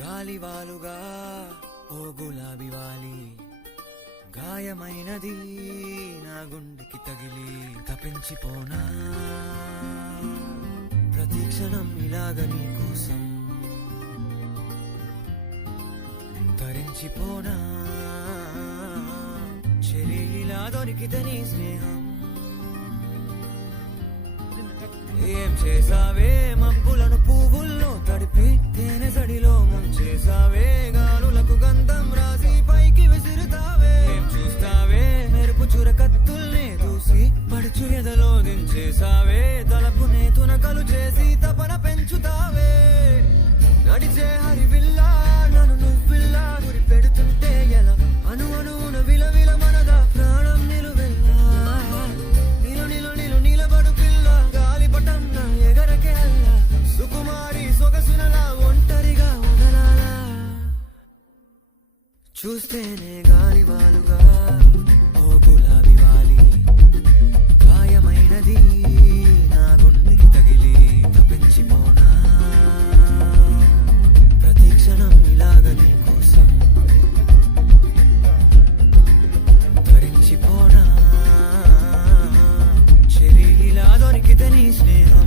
గాలివాలుగా ఓ గులాబీ వాలి గాయమైనది నా గుండెకి తగిలి తపించిపోనా ప్రతి క్షణం ఇలాగ నీ కోసం తరించిపోనా చెలి ఇలా దొరికితే నీ స్నేహం ఏం చేసావే మబ్బులను పువ్వుల్లో తడిపి తేనె సడిలో ముంచేసావే గాలులకు గంధం రాసి పైకి విసిరుతావే ఏం చూస్తావే మెరుపు చురకత్తుల్నే దూసి పడుచు ఎదలో దించేసావే తలపునే తునకలు చేసి తపన పెంచుతావే నడిచే హరివిల్లా నన్ను నువ్విల్లా గురి పెడుతుంటే ఎలా అను అనున విలవిల మనదా ప్రాణం నిలువెల్లా నిలు నిలు నిలు నిలబడు పిల్ల గాలిపటం నా ఎగరకే అల్లా సుకుమారి సొగసునలా ఒంటరిగా వదలాలా చూస్తేనే గాలివాలుగా ఓ గులాబీ వాలి గాయమైనది నా గుండెకి తగిలి తపించిపోనా ప్రతి క్షణం ఇలాగ నీ కోసం తరించిపోనా చెలి ఇలా దొరికితే నీ స్నేహం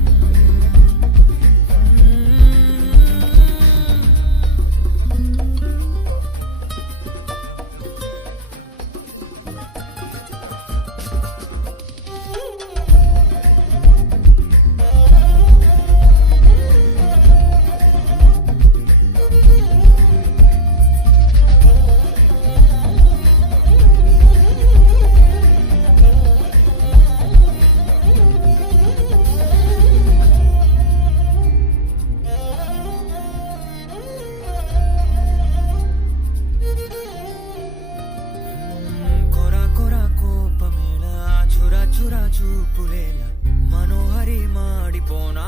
చూపులేలా మనోహరి మాడిపోనా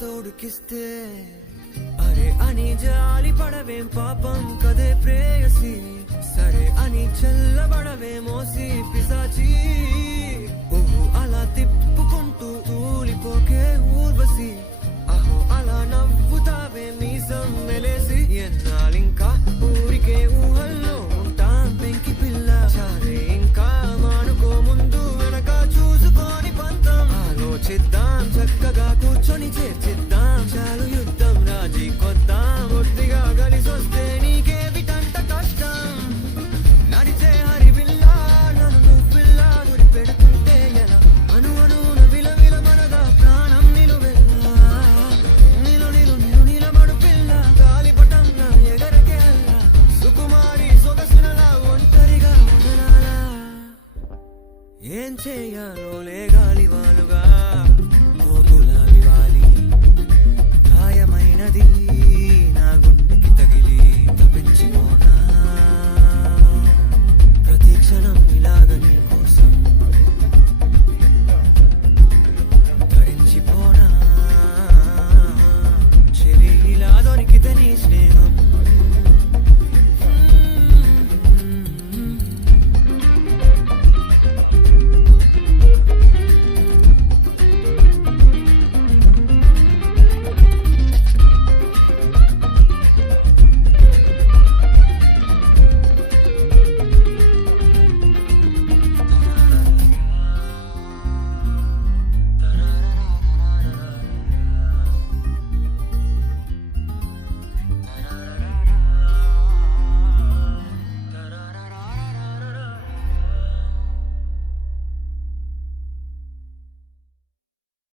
తోడుకిస్తే అరే అని జాలి పడవేం పాపం కదే ప్రేయసి సరే అని చల్లబడవే మోసి పిశాచి ఊహు అలా తిప్పుకుంటూ తూలిపోకే ఊర్వశి అహో అలా నవ్వుతావే మీసం మెలేసి ఎన్నాళ్ళింకా ఊరికే ఊహల్లో ఉంటాం పెంకి పిల్ల చాలే ఇంకా మానుకో ముందు వెనక చూసుకొని పంతం ఆలోచిద్దాం చక్కగా కూర్చొని చేర్చిద్దాం చాలు యుద్ధం రాజీ కొద్దాం ఒట్టిగా కలిసొస్తే నీకేమిటంట కష్టం నడిచే హరివిల్లా నన్ను నువ్విల్లా గురి పెడుతుంటే ఎలా అను అనున విలవిల మనదా ప్రాణం నిలువెల్లా నిలు నిలు నిలు నిలబడు పిల్ల గాలిపటం నా ఎగరకే అల్లా సుకుమారి సొగసునలా ఒంటరిగా వదలాలా ఏం చేయాలోలే గాలివాలుగా ఓ గులాబీ వాలి గాయమైనది నా గుండెకి తగిలి తపించిపోనా ప్రతి క్షణం ఇలాగ నీ